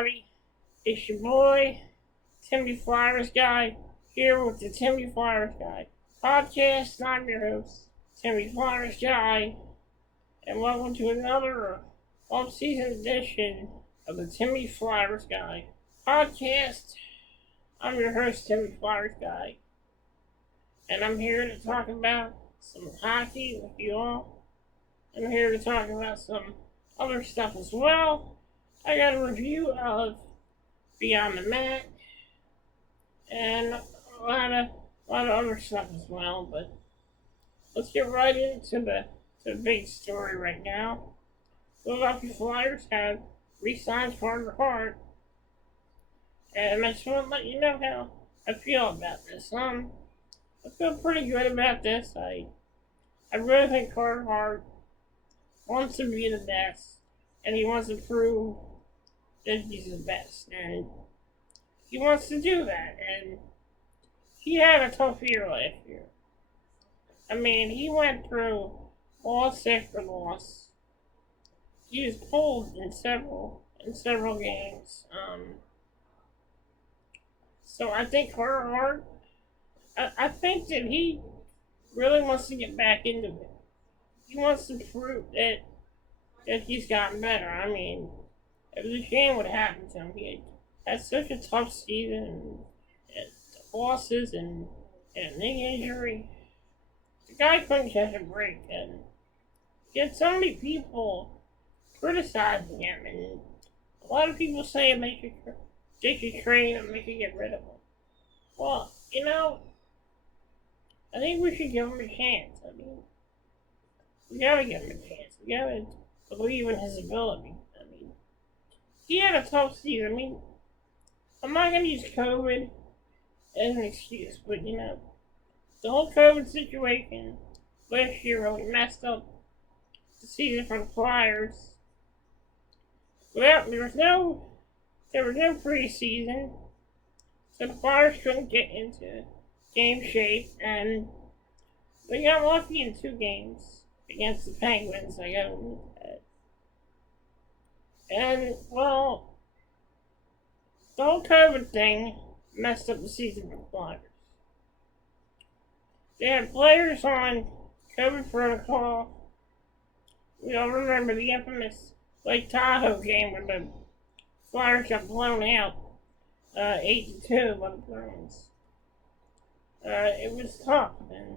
everybody? It's your boy, Timmy Flyersguy, here with the Timmy Flyersguy podcast. I'm your host, Timmy Flyersguy, and welcome to another off-season edition of the Timmy Flyersguy podcast. I'm your host, Timmy Flyersguy, and I'm here to talk about some hockey with you all. I'm here to talk about some other stuff as well. I got a review of Beyond the Mat and a lot of other stuff as well. But let's get right into the big story right now. Philadelphia Flyers have re-signed Carter Hart, and I just want to let you know how I feel about this. I feel pretty good about this. I really think Carter Hart wants to be the best, and he wants to prove that he's the best, and he wants to do that, and he had a tough year last year. I mean, he went through loss after loss. He was pulled in several games. So I think Carter Hart, I think that he really wants to get back into it. He wants to prove that he's gotten better. I mean, it was a shame what happened to him. He had such a tough season, and losses, and a knee injury. The guy couldn't catch a break, and he had so many people criticizing him, and a lot of people saying they should trade him, they should get rid of him. Well, I think we should give him a chance. I mean, we gotta give him a chance. We gotta believe in his ability. I mean, he had a tough season. I mean, I'm not going to use COVID as an excuse, but the whole COVID situation last year really messed up the season for the Flyers. Well, there was no preseason, so the Flyers couldn't get into game shape, and they got lucky in 2 games against the Penguins. I got to admit that. And, well, the whole COVID thing messed up the season for the Flyers. They had players on COVID protocol. We all remember the infamous Lake Tahoe game when the Flyers got blown out 8-2 by the Bruins. It was tough, and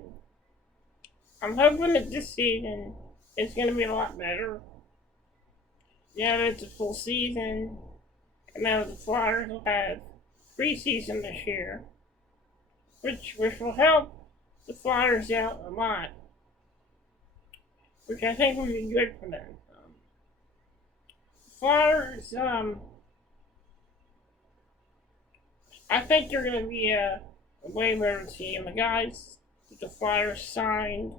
I'm hoping that this season is going to be a lot better. Now that it's a full season, and now the Flyers will have preseason this year, which will help the Flyers out a lot, which I think will be good for them. Flyers, I think they're going to be a way better team. The guys that the Flyers signed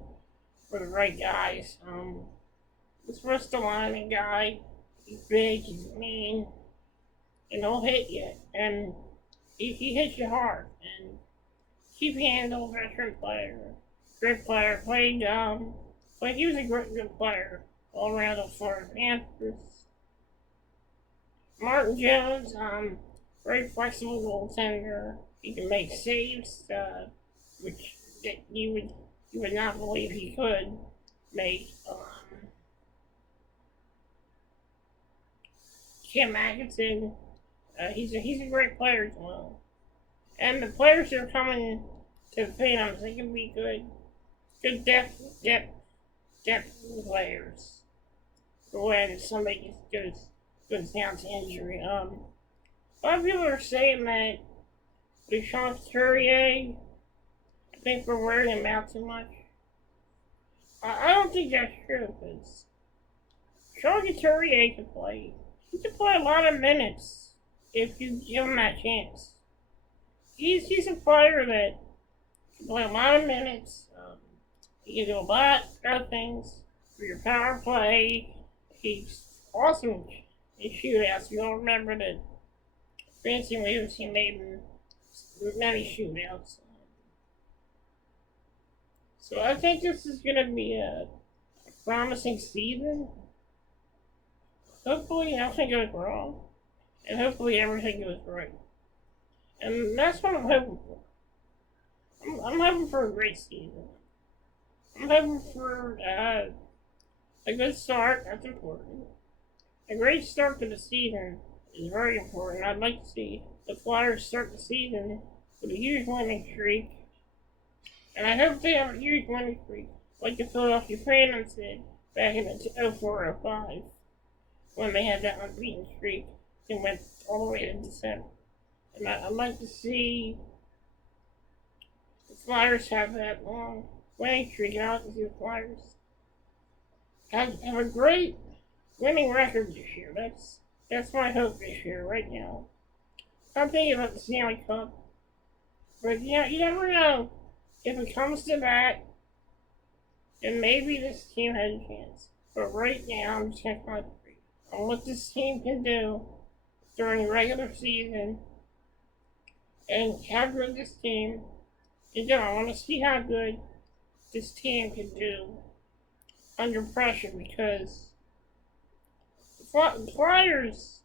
were the right guys. This Ristolainen guy, he's big, he's mean, and he'll hit you, and he hits you hard, and Keith Handel, veteran player, great player, he was a good player all around the Florida Panthers. Martin Jones, very flexible goaltender. He can make saves, which you would not believe he could make. Cam Atkinson, he's a great player as well. And the players that are coming to the Phantoms, they can be good depth players for when somebody goes down to injury. A lot of people are saying that Sean Couturier, I think we're wearing him out too much. I don't think that's true, because Sean Couturier can play. He can play a lot of minutes if you give him that chance. He's a player that can play a lot of minutes. He can do a lot of things for your power play. He's awesome in shootouts. You all remember that fancy moves he made in many shootouts. So I think this is going to be a promising season. Hopefully nothing goes wrong. and hopefully everything goes right. And that's what I'm hoping for. I'm hoping for a great season. I'm hoping for a good start. That's important. A great start to the season is very important. I'd like to see the Flyers start the season with a huge winning streak, and I hope they have a huge winning streak, like the Philadelphia Phantoms did back in the 04-05, when they had that unbeaten streak and went all the way to December. And I'd like to see the Flyers have that long winning streak, and I'd like to see the Flyers have a great winning record this year. That's my hope this year, right now. I'm thinking about the Stanley Cup, but yeah, you never know. If it comes to that, then maybe this team has a chance. But right now, I'm just gonna concentrate on what this team can do during the regular season and how good this team can do. I want to see how good this team can do under pressure, because the Flyers,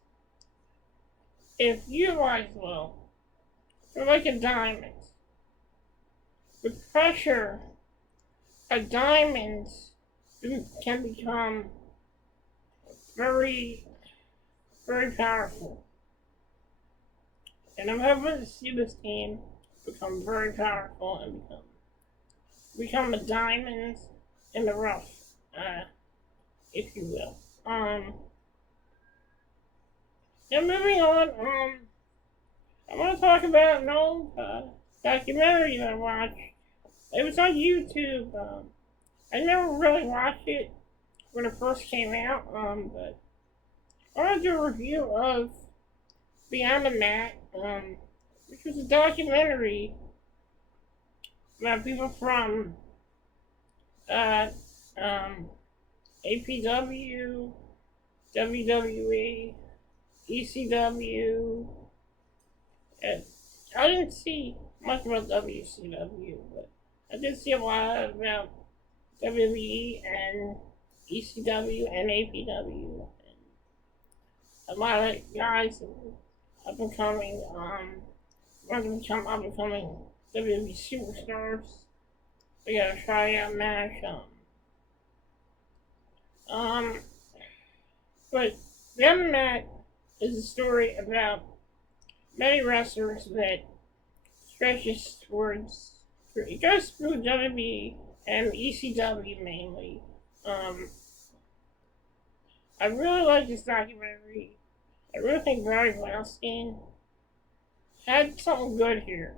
if utilized well, they're like a diamond. With pressure, a diamond can become very, very powerful. And I'm hoping to see this team become very powerful and become a diamond in the rough, if you will. And moving on, I want to talk about an old documentary that I watched. It was on YouTube. I never really watched it when it first came out, but I want to do a review of Beyond the Mat, which was a documentary about people from APW, WWE, ECW. And I didn't see much about WCW, but I did see a lot about WWE and ECW and APW. And a lot of guys up and coming, want to become up and coming WWE superstars. We got a tryout match. But the other match is a story about many wrestlers that stretches towards, it goes through WWE and ECW mainly. I really like this documentary. I really think Bobby Eaton had something good here.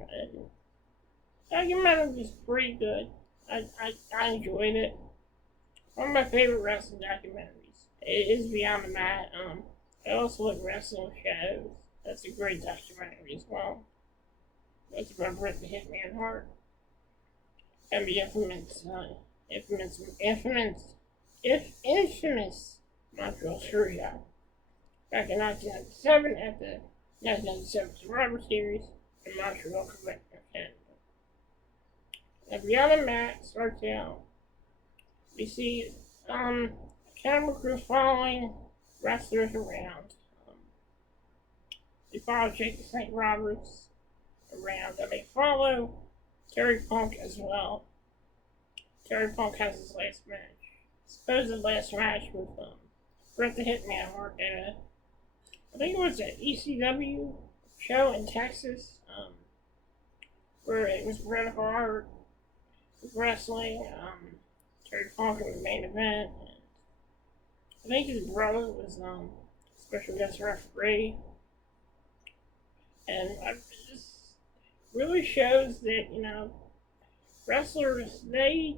The documentary was pretty good. I enjoyed it. One of my favorite wrestling documentaries. It is Beyond the Mat. I also like Wrestling with Shadows. That's a great documentary as well. That's about Bret the Hitman Hart. And the infamous Montreal Screwjob. Back in 1997 at the 1997 Survivor Series in Montreal, Quebec, Canada. And Beyond the Mat starts out. We see a camera crew following wrestlers around. They follow Jake the St. Roberts around, and they follow Terry Funk as well. Terry Funk has his last match. Supposed last match with Bret the Hitman Hart at I think it was an ECW show in Texas, where it was Bret Hart wrestling, Terry Funk in the main event. And I think his brother was special guest referee. And it just really shows that, wrestlers, they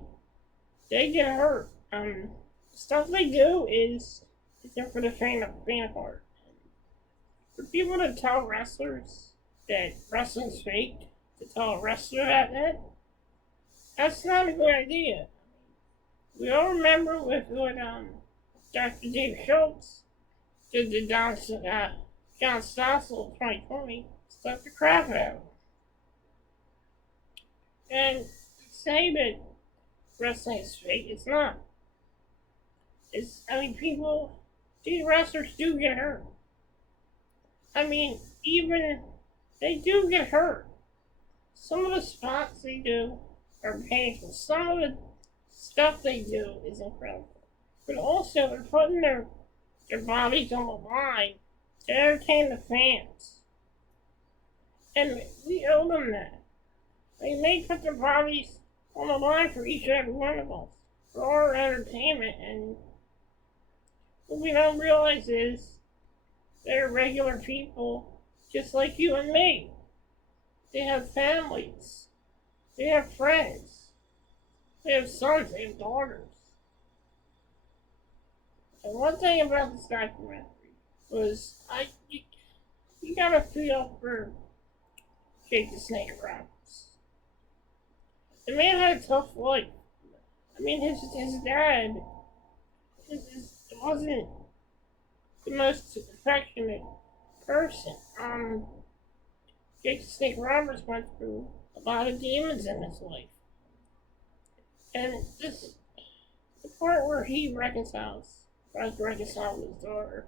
get hurt. Stuff they do is there for the fan of heart. For people to tell wrestlers that wrestling's fake, to tell a wrestler that's not a good idea. We all remember with what Dr. Dave Schultz did to John Stossel in 2020, stuck the crap out of him. And to say that wrestling is fake, it's not. These wrestlers do get hurt. I mean, even they do get hurt. Some of the spots they do are painful. Some of the stuff they do is incredible. But also, they're putting their bodies on the line to entertain the fans. And we owe them that. They may put their bodies on the line for each and every one of us for our entertainment. And what we don't realize is they're regular people just like you and me. They have families. They have friends. They have sons. They have daughters. And one thing about this documentary was you gotta feel for Jake the Snake Roberts. The man had a tough life. I mean, his dad wasn't the most affectionate person. Jake the Snake Roberts went through a lot of demons in his life. And the part where he tries to reconcile with his daughter,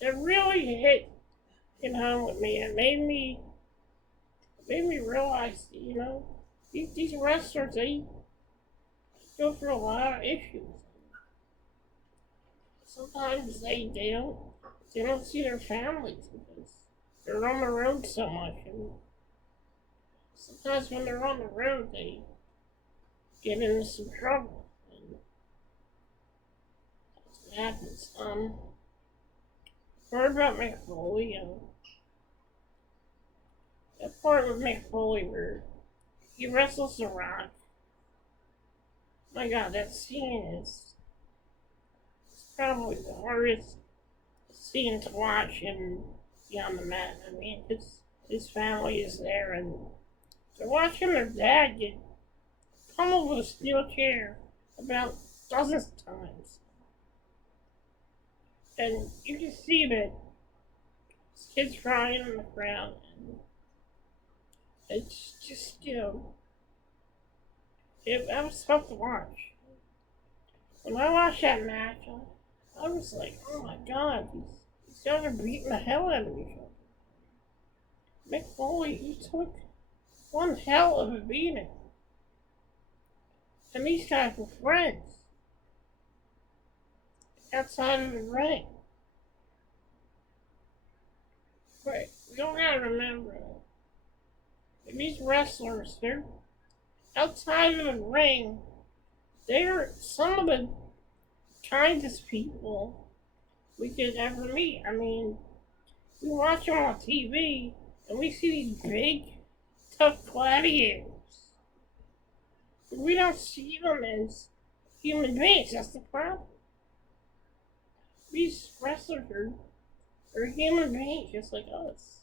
it really hit home with me. It made me realize, these wrestlers, they go through a lot of issues. Sometimes they don't see their families because they're on the road so much, and sometimes when they're on the road they get into some trouble, and that's what happens. Part about Mick Foley, that part with Mick Foley where he wrestles the Rock. My God, that scene is probably the hardest scene to watch him be on the mat. I mean, his family is there, and to watch him and Dad get pummeled with a steel chair about dozens of times. And you can see that his kid's crying in the crowd, and it's just, that was tough to watch. When I watched that match, I was like, oh my God, these guys are beating the hell out of each other. Mick Foley, he took one hell of a beating. And these guys were friends outside of the ring. But we don't gotta remember that these wrestlers, they're outside of the ring, they're some of the kindest people we could ever meet. I mean, we watch them on TV and we see these big, tough gladiators. But we don't see them as human beings. That's the problem. These wrestlers are human beings just like us.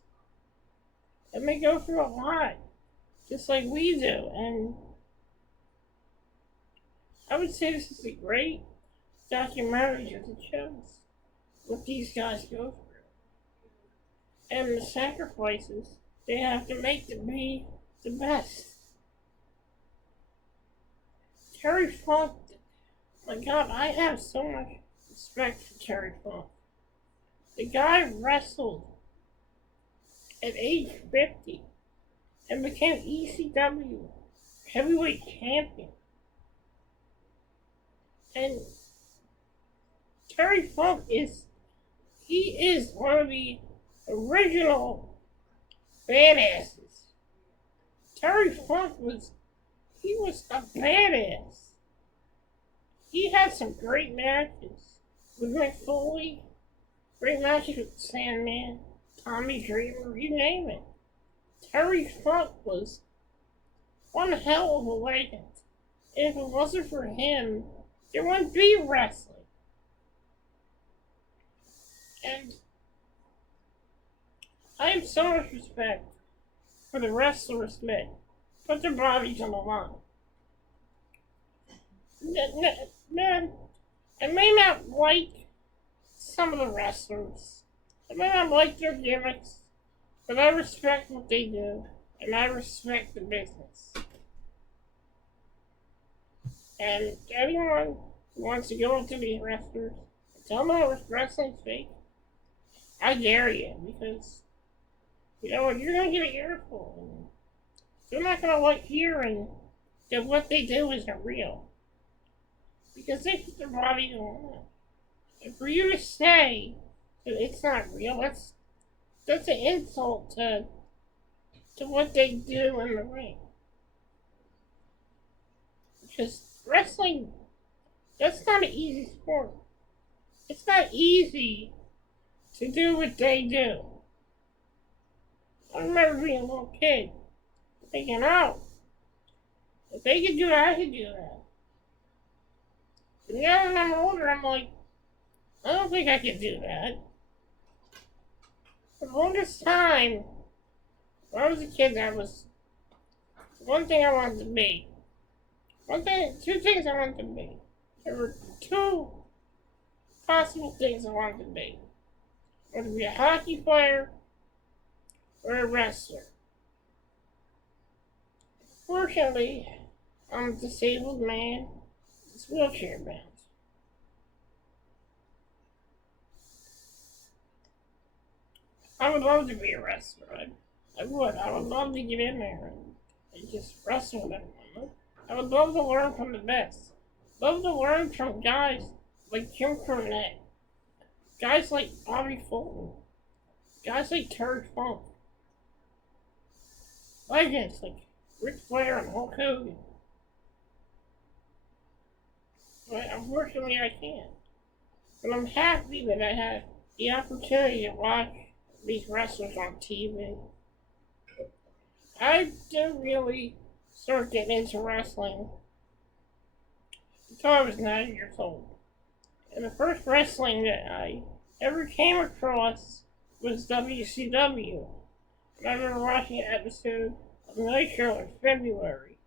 And they go through a lot just like we do. And I would say this is a great documentary because it shows what these guys go through and the sacrifices they have to make to be the best. Terry Funk, my God, I have so much respect for Terry Funk. The guy wrestled at age 50 and became ECW heavyweight champion. And Terry Funk is one of the original badasses. Terry Funk was a badass. He had some great matches with Mick Foley, great matches with Sandman, Tommy Dreamer, you name it. Terry Funk was one hell of a legend. And if it wasn't for him, there wouldn't be wrestling. And I have so much respect for the wrestlers that put their bodies on the line. Man, I may not like some of the wrestlers. I may not like their gimmicks, but I respect what they do, and I respect the business. And anyone who wants to go into these wrestlers and tell them wrestling's fake, I dare you, because you know what, you're gonna get an earful. And they're not gonna like hearing that what they do isn't real. Because they put their body on. And for you to say that it's not real, that's an insult to what they do in the ring. Because wrestling, that's not an easy sport. It's not easy to do what they do. I remember being a little kid thinking, oh, if they could do it, I could do that. And now that I'm older, I'm like, I don't think I could do that. For the longest time, when I was a kid, that was one thing I wanted to be. Two things I wanted to be. There were two possible things I wanted to be. I wanted to be a hockey player or a wrestler. Fortunately, I'm a disabled man. It's wheelchair bound. I would love to be a wrestler. I would. I would love to get in there and just wrestle with everyone. I would love to learn from the best. Love to learn from guys like Jim Cornette, guys like Bobby Fulton, guys like Terry Funk, legends like Ric Flair and Hulk Hogan. But unfortunately, I can't. But I'm happy that I had the opportunity to watch these wrestlers on TV. I didn't really start getting into wrestling until I was 9 years old. And the first wrestling that I ever came across was WCW. And I remember watching an episode of the Night Show in February.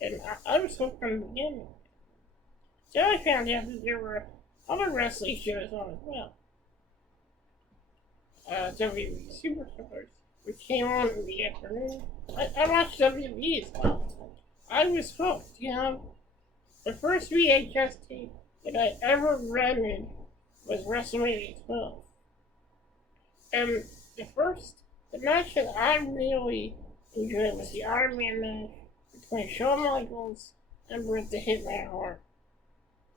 And I was hooked from the beginning. Then I found out that there were other wrestling shows on as well. WWE Superstars, which came on in the afternoon. I watched WWE as well. I was hooked, you know. The first VHS tape that I ever rented was WrestleMania 12. And the match that I really enjoyed was the Iron Man match between Shawn Michaels and Bret the Hitman Hart.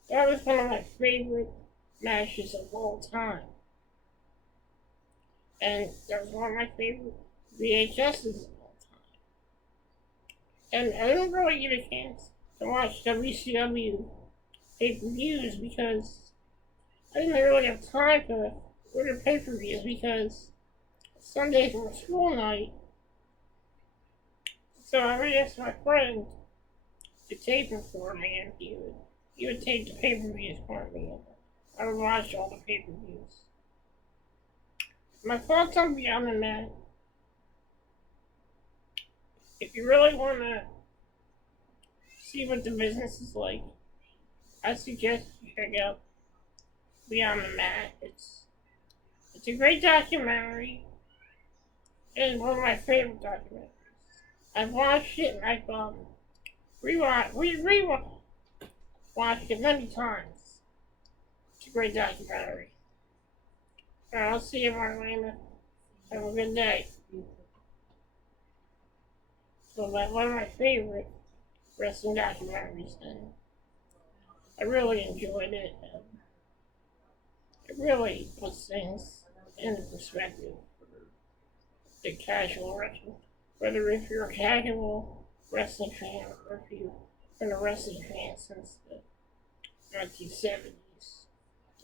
That was one of my favorite matches of all time. And that was one of my favorite VHSs of all time. And I didn't really get a chance to watch WCW pay-per-views because I didn't really have time to order pay-per-views because Sundays were school night. So I would ask my friend to tape it for me, and he would tape the pay-per-views for me, and I would watch all the pay-per-views. My thoughts on Beyond the Mat. If you really want to see what the business is like, I suggest you check out Beyond the Mat. It's a great documentary. It's one of my favorite documentaries. I've watched it and I've watched it many times. It's a great documentary. Alright, I'll see you, Marlena. Have a good day. So that's one of my favorite wrestling documentaries, and I really enjoyed it. It really puts things into perspective for the casual wrestler. Whether if you're a casual wrestling fan or if you've been a wrestling fan since the 1970s,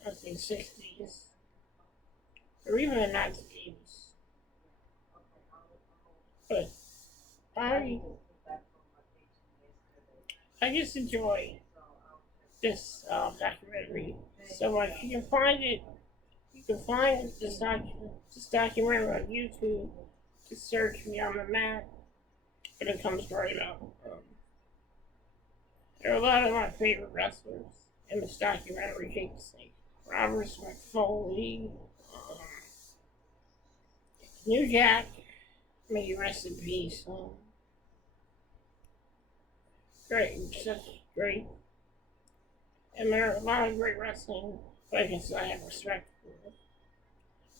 1960s, or even the 1980s. But I just enjoy this documentary so much. You can find this documentary on YouTube. Just search Beyond the Mat, and it comes right up. There are a lot of my favorite wrestlers in this documentary. Jake the Snake Roberts, Mick Foley, New Jack, may you rest in peace. Great, just great. And there are a lot of great wrestling legends I have respect for.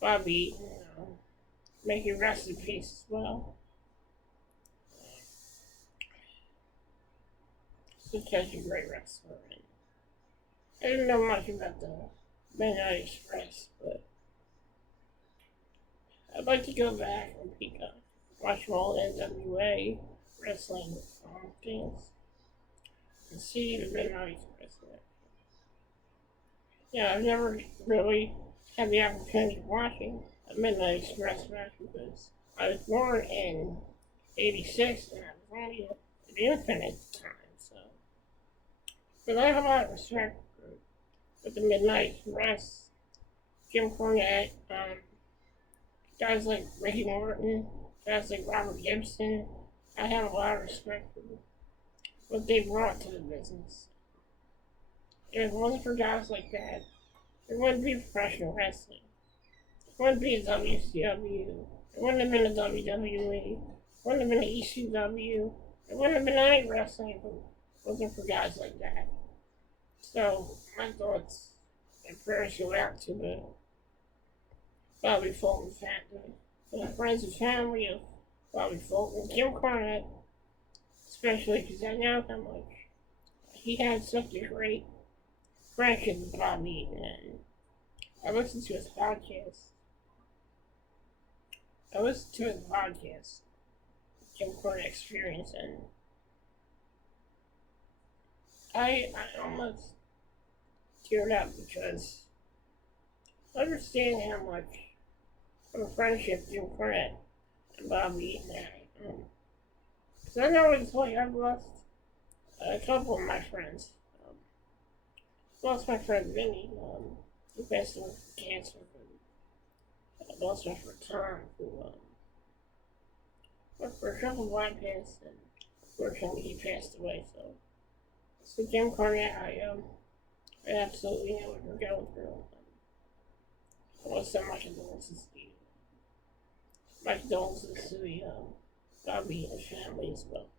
Bobby Eaton, may he rest in peace as well. Such a great wrestler. I didn't know much about the Midnight Express, but I'd like to go back and watch all NWA wrestling things and see the Midnight Express. Yeah, I've never really had the opportunity of watching a Midnight Express match because I was born in '86 and I was only an infant at the time. So, but I have a lot of respect for the Midnight Express, Jim Cornette, guys like Ricky Morton, guys like Robert Gibson. I have a lot of respect for what they brought to the business. If it wasn't for guys like that, there wouldn't be professional wrestling. There wouldn't be a WCW. There wouldn't have been a WWE. There wouldn't have been an ECW. There wouldn't have been any wrestling if it wasn't for guys like that. So, my thoughts and prayers go out to the Bobby Fulton family, to the friends and family of Bobby Fulton, Jim Cornette, especially because I know how much he had such a great friendship with Bobby Eaton. And I listened to his podcast. Jim Cornette Experience, and I almost teared up because I understand how much of a friendship Jim Cornette and Bobby Eaton had. Because I know it's like I've lost a couple of my friends. Lost my friend Vinny, who passed away from cancer. I lost my friend Tom, who worked for a couple of podcasts, and unfortunately he passed away. So Jim Cornette, I absolutely know what you're going through. I want so much condolences to you. My condolences to the Bobby and family as well.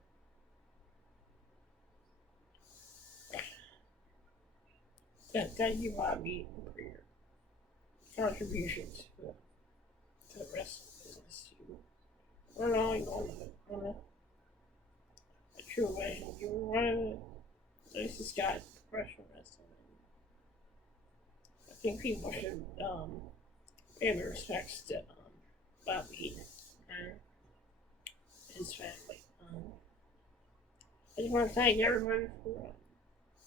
Thank you, Bobby, for your contributions to the wrestling business. You weren't only on a true legend, you were one of the nicest guys in professional wrestling. I think people should pay their respects to Bobby Eaton and his family. I just want to thank everybody for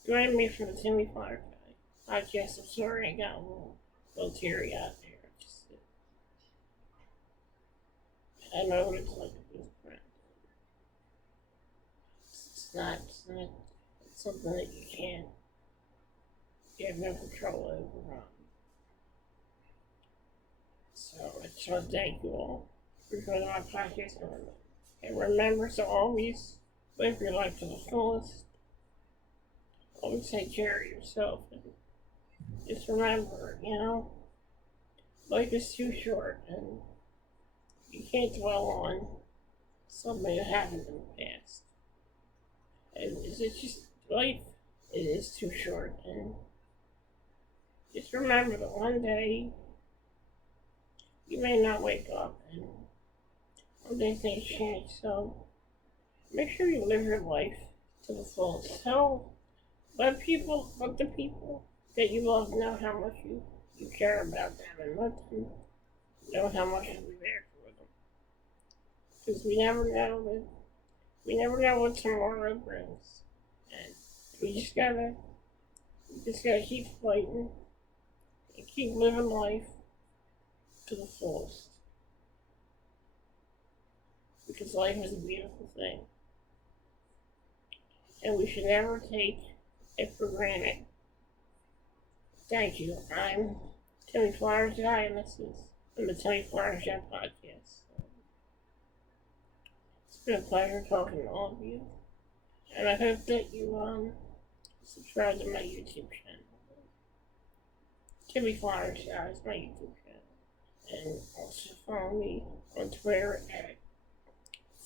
joining me for the Timmy Flyersguy podcast. I'm sorry I got a little teary out there. I know what it's like to lose a friend. It's not something that you have no control over. So I just want to thank you all for joining my podcast. And remember to always live your life to the fullest. Always take care of yourself. And just remember, life is too short and you can't dwell on something that happened in the past. And it's just life is too short, and just remember that one day you may not wake up and one day things change. So make sure you live your life to the fullest. Let the people that you love know how much you care about them, and let them know how much you'll be there for them. Because we never know what tomorrow brings. And we just gotta keep fighting and keep living life to the fullest. Because life is a beautiful thing. And we should never take it for granted. Thank you. I'm Timmy Flyersguy, and this is the Timmy Flyersguy podcast. It's been a pleasure talking to all of you, and I hope that you subscribe to my YouTube channel. Timmy Flyersguy is my YouTube channel, and also follow me on Twitter at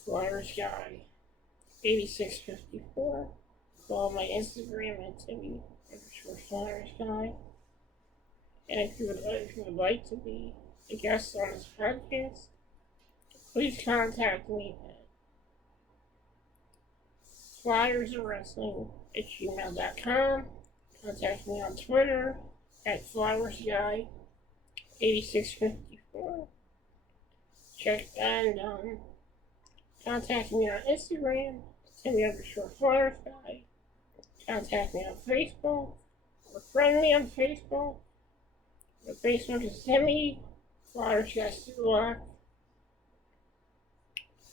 Flyersguy8654. Follow my Instagram at Timmy_Flyersguy. And if you would like to be a guest on this podcast, please contact me at flyerswrestling@gmail.com. Contact me on Twitter at Flyersguy8654. Contact me on Instagram, Timmy_Flyersguy. Contact me on Facebook, or friend me on Facebook. The Facebook is Timmy Flyersguy.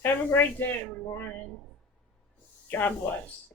Have a great day, everyone. God bless.